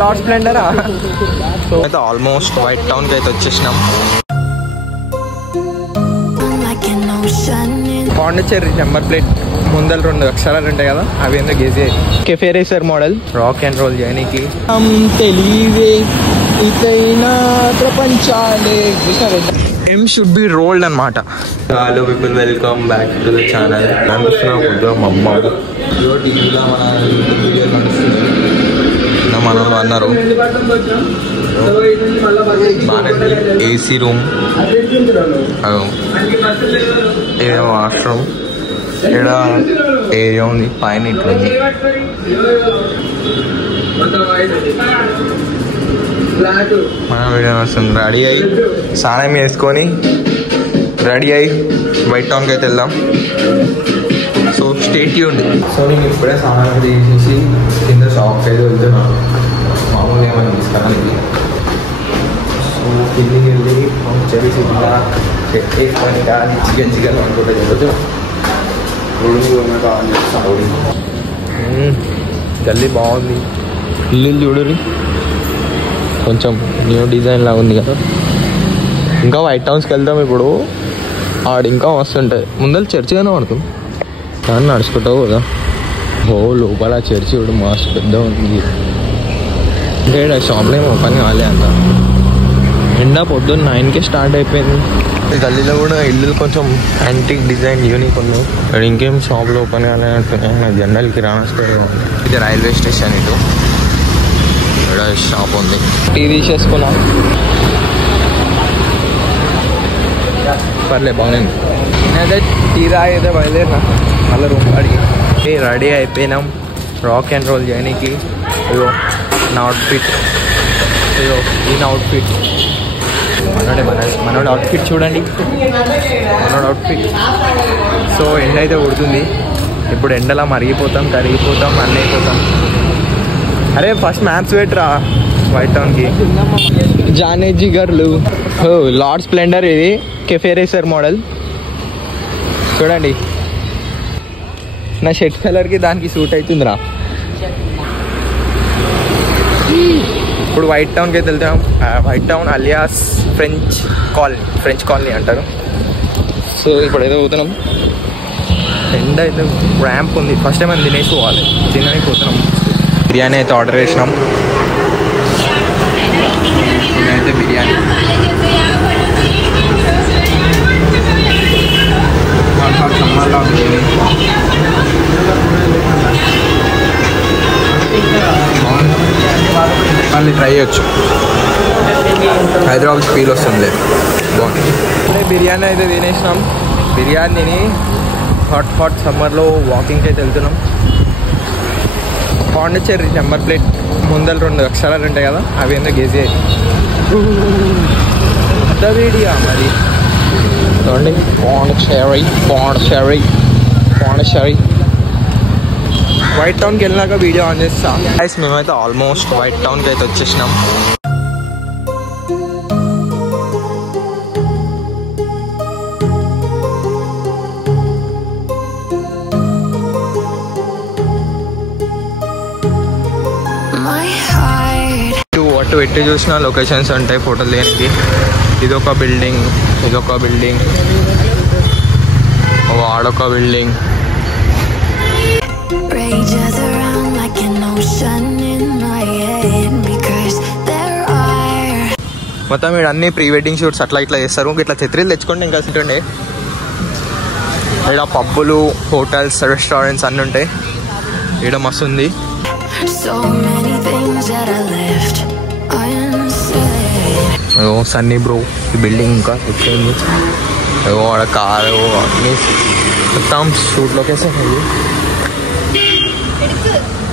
Lord స్ప్లెండరా. So అయితే almost white టౌన్కి అయితే వచ్చేసినాం. పాండిచ్చేరి నెంబర్ ప్లేట్ ముందర 2 అక్షరాలు ఉంటాయి కదా, అవి ఎందుకు గేజీ cafe racer model rock and roll చేయడానికి తెలియదే ఇకైనా ప్రపంచాలే ఎమ్ షుడ్ బి రోల్డ్ అనమాట. Hello people, welcome back to the channel. అనిపిస్తున్నా మా అమ్మ టీవీలో మన యూట్యూబ్ వీడియో నడుస్తుంది. మనోళ్ళు అన్నారు ఏసీ రూమ్, ఏదో వాష్రూమ్, ఇక్కడ ఏరియా ఉంది, పైన ఇట్లుంది. మన వీడియో వస్తుంది. రెడీ అయ్యి స్నానం వేసుకొని రెడీ అయ్యి వైట్ టౌన్కి అయితే వెళ్దాం. So stay tuned. సో నేను ఇప్పుడే స్నానం చేసేసి కింద షాప్కి అయితే వెళ్తున్నాను. మామూలుగా ఏమైనా తీసుకురానికి. సో కిందికి వెళ్ళి చెవి సిద్ధంగా వేసుకొని కానీ చికెన్ అనుకుంటే చదువుతాం. గల్లీ బాగుంది, ఇల్లు చూడరు, కొంచెం న్యూ డిజైన్ లాగా ఉంది కదా. ఇంకా వైట్ టౌన్స్కి వెళ్తాం ఇప్పుడు. ఆడ ఇంకా వస్తుంటాయి. ముందర చర్చిగానే పడుతుంది కానీ నడుచుకుంటావు కదా. ఓ లోపల చర్చి కూడా మస్తు పెద్ద ఉంది. ఇంకా షాప్లో ఏమో ఓపెన్ కాలే అంత. ఎండా పొద్దున్న 9కే స్టార్ట్ అయిపోయింది. ఈ గల్లీలో కూడా ఇల్లు కొంచెం యాంటిక్ డిజైన్ యూనిక్ ఉంది. ఇక్కడ ఇంకేం షాప్లో ఓపెన్ కాలే అంటున్నాయి. నాకు జనరల్ కిరాణా స్టోర్ ఉంది. ఇది రైల్వే స్టేషన్. ఇటు ఇక్కడ షాప్ ఉంది. టీ తీసేసుకున్నాం. పర్లే బాగుంది. నేనైతే టీ తాగైతే బయలుదేరినా మళ్ళీ రూమ్ అడిగి రెడీ అయిపోయినాం రాక్ అండ్ రోల్ చేయడానికి. ఇదో నా అవుట్ఫిట్, ఇదో ఈయన అవుట్ఫిట్. మనోడు అవుట్ఫిట్ చూడండి, మనోడు అవుట్ఫిట్. సో ఎండ అయితే కొడుతుంది. ఇప్పుడు ఎండలా మరిగిపోతాం, కరిగిపోతాం, అన్నీ అయిపోతాం. అరే ఫస్ట్ మ్యాప్స్ పెట్టరా వైట్ టౌన్కి. జానే జిగర్లు లార్డ్ స్ప్లెండర్, ఇది కెఫే రేసర్ మోడల్. చూడండి నా షర్ట్ కలర్కి దానికి సూట్ అవుతుందిరా. ఇప్పుడు వైట్ టౌన్కి అయితే వెళ్తాం. White town alias French colony అంటారు. సో ఇప్పుడు ఏదో పోతున్నాం. ఎండ అయితే ర్యాంప్ ఉంది. ఫస్ట్ టైం మనం తినేసి పోవాలి. తినడానికి పోతున్నాం. బిర్యానీ అయితే ఆర్డర్ చేసినాం. ఇదైతే బిర్యానీ. మళ్ళీ ట్రై చేయొచ్చు. హైదరాబాద్ ఫీల్ వస్తుంది. బాగుంది. బిర్యానీ అయితే తినేసినాం. బిర్యానీ తిని హాట్ సమ్మర్లో వాకింగ్కి అయితే వెళ్తున్నాం. పాండిచ్చేరి నెంబర్ ప్లేట్ ముందర 2 అక్షరాలు ఉంటాయి కదా, అవి ఎందుకు గేజీ వీడియో మరి చూడండి. పాండిచ్చేరి వైట్ టౌన్కి వెళ్ళినాక వీడియో ఆన్ చేస్తా. మేమైతే ఆల్మోస్ట్ వైట్ టౌన్కి అయితే వచ్చేసినాం. అటు ఎట్టి చూసిన లొకేషన్స్ ఉంటాయి ఫోటోలు దేనికి. ఇదొక బిల్డింగ్, ఇదొక బిల్డింగ్, ఆడొక బిల్డింగ్. మొత్తం ఇక్కడ అన్ని ప్రీ వెడ్డింగ్ షూట్స్ అట్లా ఇట్లా చేస్తారు. ఇట్లా ఛత్రీలు తెచ్చుకోండి ఇంకా సిట్టుండే. ఇక్కడ పబ్బులు, హోటల్స్, రెస్టారెంట్స్ అన్నీ ఉంటాయి. ఇక్కడ మస్తు ఉంది. సన్నీ బ్రో ఈ బిల్డింగ్ ఇంకా వచ్చింది. ఆడ కారు అన్నీ మొత్తం షూట్ లొకేషన్ ఉంది.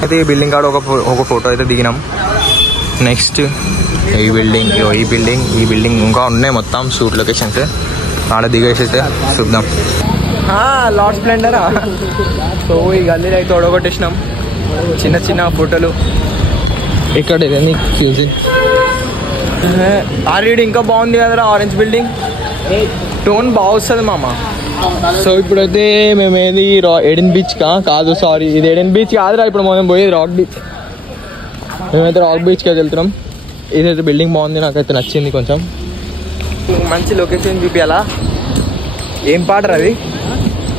అయితే ఈ బిల్డింగ్ కాడ ఒక ఫోటో అయితే దిగినాం. నెక్స్ట్ ఈ బిల్డింగ్ ఇంకా ఉన్నాయి మొత్తం షూట్ లొకేషన్స్. ఆడ దిగేసి అయితే చూద్దాం. లార్డ్ స్ప్లెండరా. సో ఈ గల్లీలో అయితే ఒడగొట్టేసినాం. చిన్న చిన్న ఫోటోలు ఇక్కడ చూసి. ఆల్రెడీ ఇంకా బాగుంది కదరా ఆరెంజ్ బిల్డింగ్. టోన్ బాగా వస్తుంది మామ. సో ఇప్పుడైతే మేము ఏది ఎడెన్ బీచ్ కాదు, సారీ ఇది ఎడెన్ బీచ్ కాదురా. ఇప్పుడు మనం పోయేది రాక్ బీచ్. మేమైతే రాక్ బీచ్కి వెళ్తున్నాం. ఇదైతే బిల్డింగ్ బాగుంది, నాకైతే నచ్చింది. కొంచెం మంచి లొకేషన్ చూపించాలా. ఏం పాట అది?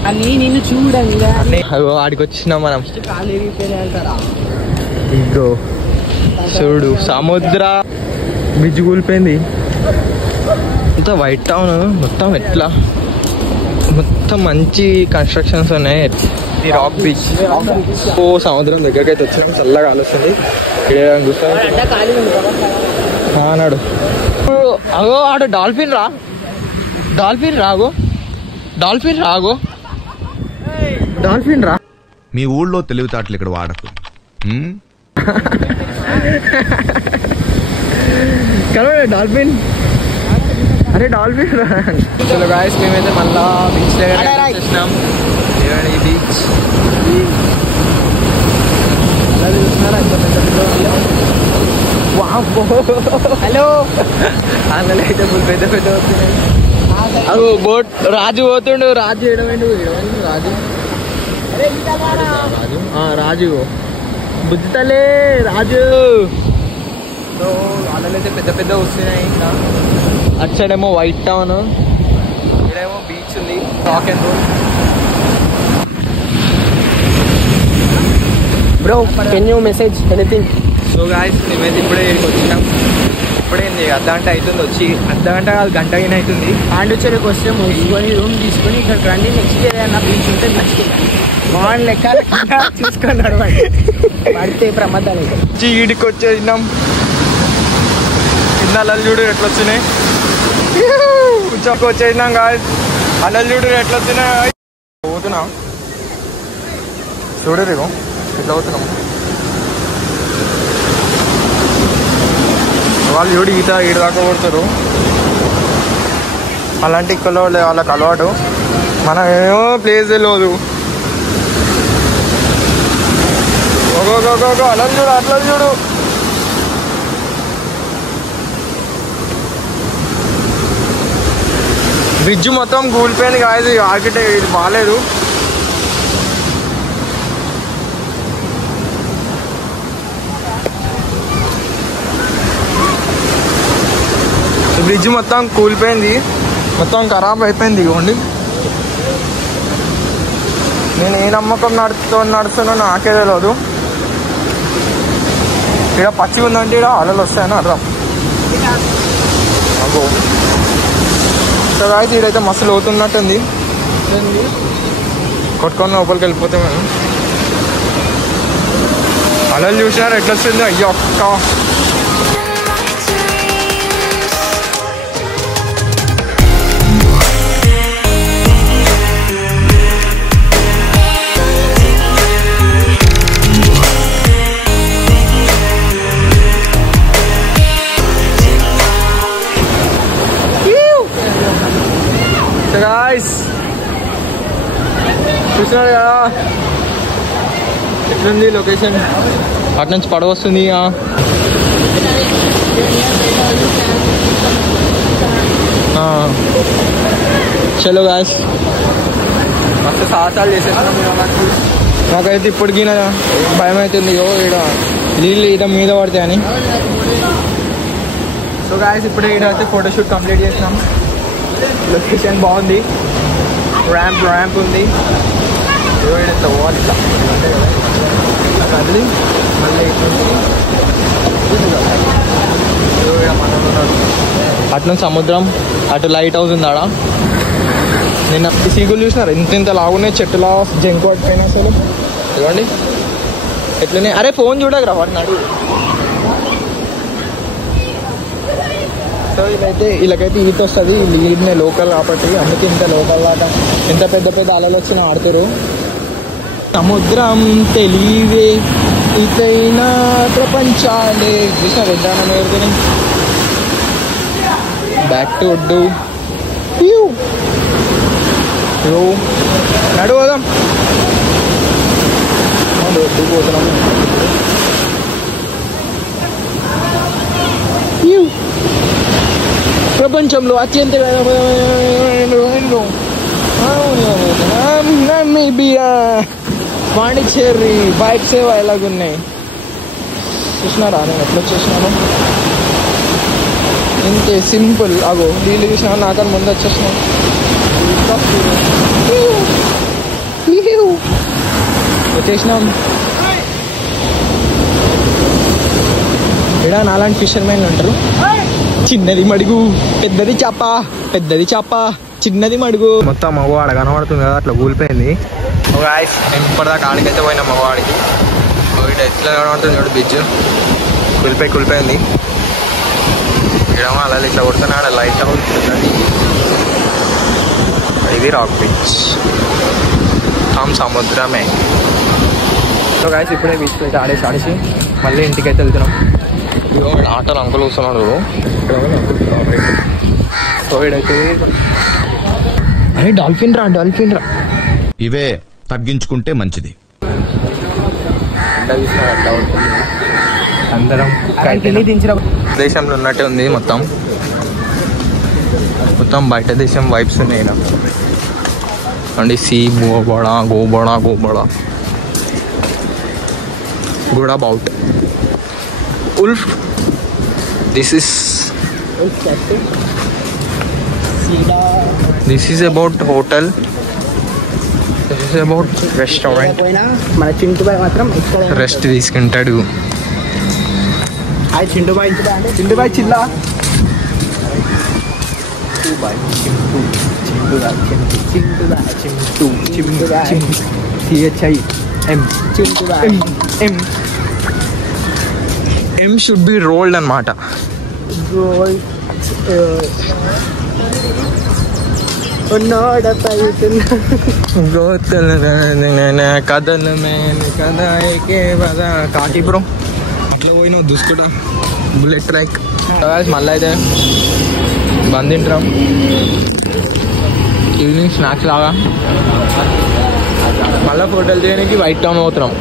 అని నిన్ను చూడంగా ఆడికి వచ్చినాం మనం. ఇగో చూడు సముద్ర బ్రిడ్జ్ కూలిపోయింది. అంతా వైట్ టౌన్ మొత్తం. ఎట్లా మొత్తం మంచి కన్స్ట్రక్షన్స్ ఉన్నాయి. ఇది రాక్ బీచ్. ఓ సముద్రం దగ్గరికి అయితే వచ్చినాం. చల్లగా ఆలోచండి. అన్నాడు అగో ఆడు డాల్ఫిన్ రా. డాల్ఫిన్ రాగో. డాల్ఫిన్ రాగో. డాల్ఫిన్ రా. మీ ఊళ్ళో తెలివితేటలు ఇక్కడ వాడకు. డాల్ఫిన్. అరే డాల్ఫిన్ రా. చలో గాయస్ మేమైతే మళ్ళా బీచ్ దగ్గర వచ్చేసినాం. బీచ్ హలో అందులో అయితే పెద్ద పెద్ద వస్తున్నాయి. అగో బోట్ రాజు పోతుండు. రాజు ఏడమైండు. రాజు రాజు బుద్ధితలే రాజు. సో అందులో అయితే పెద్ద పెద్ద వస్తున్నాయి. ఇంకా అటు సైడ్ ఏమో వైట్ టౌన్, ఇక్కడేమో బీచ్ ఉంది. Rock and roll. Bro can you message anything? So guys మేమైతే ఇప్పుడే ఇక్కడికి వచ్చినాం. ఇప్పుడేంది అర్ధగంట అవుతుంది వచ్చి. అర్ధగంట కాదు, గంట అయినా అవుతుంది. పాండిచ్చేరికి వస్తే మూసుకొని రూమ్ తీసుకొని ఇక్కడికి రండి. నెక్స్ట్ డే అన్న బీచ్ ఉంటే నెక్స్ట్ మార్న్ లెక్క చూసుకొని నడవండి. పడితే ప్రమాదాలు అయితే. ఈడికి వచ్చేసినాం. కింద అలలు చూడు ఎట్లా వచ్చినాయి. ఉచ్చాకు వచ్చేసినాం గాయస్. అలలు చూడు ఎట్లా వచ్చినాయి. పోతున్నాం చూడు రేగో ఎట్లా పోతున్నాం. వాళ్ళు చూడు ఈత ఈడు దాకా కొడతారు. అలాంటి ఇక్కడ వాళ్ళకి అలవాటు. మనం ఏమో ప్లేస్ తెలియదు. ఒక్కొక్క అలా చూడు అట్లా చూడు. బ్రిడ్జ్ మొత్తం కూలిపోయింది కాదు. ఆర్కిటెక్ట్ ఇది బాగాలేదు. బ్రిడ్జ్ మొత్తం కూలిపోయింది. మొత్తం ఖరాబ్ అయిపోయింది. ఇవ్వండి నేను ఏ నమ్మకం నడుస్తానో నాకే తెలియదు. ఇక్కడ పచ్చిగా ఉందంటే ఇక్కడ అలలు వస్తాయని అర్థం. అగో సో గాయస్ ఇక్కడైతే మస్తు లోతున్నట్టుంది. కొట్టుకొని లోపలికి వెళ్ళిపోతే మేము. అలలు చూసినారు ఎట్లా వస్తుంది. అయ్యో అక్క చూసినారు కదా ఎట్లుంది లొకేషన్. అటు నుంచి పడవ వస్తుంది. చలో గాయస్ మస్తు సాహసాలు చేసేస్తున్నాం. నాకైతే ఇప్పటికీ భయం అవుతుంది. ఈడ నీళ్ళు ఈడ మీద పడతాయని. సో గాయస్ ఇప్పుడే ఈడ అయితే ఫోటోషూట్ కంప్లీట్ చేసినాం. లొకేషన్ బాగుంది. ర్యాంప్ ఉంది. ఇట్లా పోవాలి. ఇట్లా కదిలి మళ్ళీ అటు నుంచి సముద్రం, అటు లైట్ హౌస్ ఉంది ఆడ. నిన్న సీగులు చూసినారు ఇంత లాగున్నాయి. చెట్టులా జంకు పట్టుకున్నాయి అసలు. ఇవ్వండి ఎట్లనే. అరే ఫోన్ చూడకరా వాడిని అడుగు. సో వీళ్ళకైతే ఈత వస్తుంది. ఈడనే లోకల్ కాబట్టి అందుకే ఇంత లోకల్ దాకా ఎంత పెద్ద పెద్ద అలలు వచ్చినా ఆడుతారు. సముద్రం తెలివే ఇతైనా ప్రపంచాలే. చూసిన విధానం ఎవరికైనా బ్యాక్ టు ఒడ్డు. నడు పోదాం. ఒడ్డు పోతున్నాము. ప్రపంచంలో అత్యంత పాండిచ్చేరి బైక్ సేవ ఎలాగున్నాయి. చూసినారా నేను ఎట్లా వచ్చేసినాను ఇంతే సింపుల్. అగో వీళ్ళు చూసినా నాకని ముందు వచ్చేసినాను. వచ్చేసినాం. ఇక్కడ నాలాంటి ఫిషర్మెన్లు ఉంటారు. చిన్నది మడుగు పెద్దది చేప, పెద్దది చేప చిన్నది మడుగు. మొత్తం మగవాడ కనబడుతుంది కదా, అట్లా కూలిపోయింది. నేను ఇప్పటిదాకా ఆడికైతే పోయినా మగవాడికి. ఎట్లా కనబడుతుంది చూడు, బ్రిడ్జ్ కూలిపోయింది. ఇక్కడ అలా ఇట్లా కొడుతున్నాడు, లైట్ అవుతుంది. ఇది రాక్ బీచ్, సముద్రమే. సో గాయస్ ఇప్పుడే బీచ్లో అయితే ఆడేసి మళ్ళీ ఇంటికి అయితే వెళ్తున్నాం. ఆటలు అంకులు వస్తున్నాడు. అరే డాల్ఫిన్ రా. ఇవే తగ్గించుకుంటే మంచిది. అందరం దేశంలో ఉన్నట్టే ఉంది. మొత్తం బయట దేశం వైబ్స్ ఉన్నాయి అండి. సీ గోబడా గుడ్ అబౌట్ ఉల్ఫ్. This is about hotel. This is about restaurant. మన చింటుబాయ్ మాత్రం రెస్ట్ తీసుకుంటాడు. Hi చింటుబాయ్ Chilla. M should be rolled అన్నమాట. కాకి బ్రో అట్లా పోయినావు దుస్కుటా బుల్లెట్ ట్రాక్. మళ్ళీ అయితే బంద్ తింటాం ఈవినింగ్ స్నాక్స్ లాగా. మళ్ళీ ఫోటోలు తీయడానికి వైట్ టౌన్ పోతున్నాం.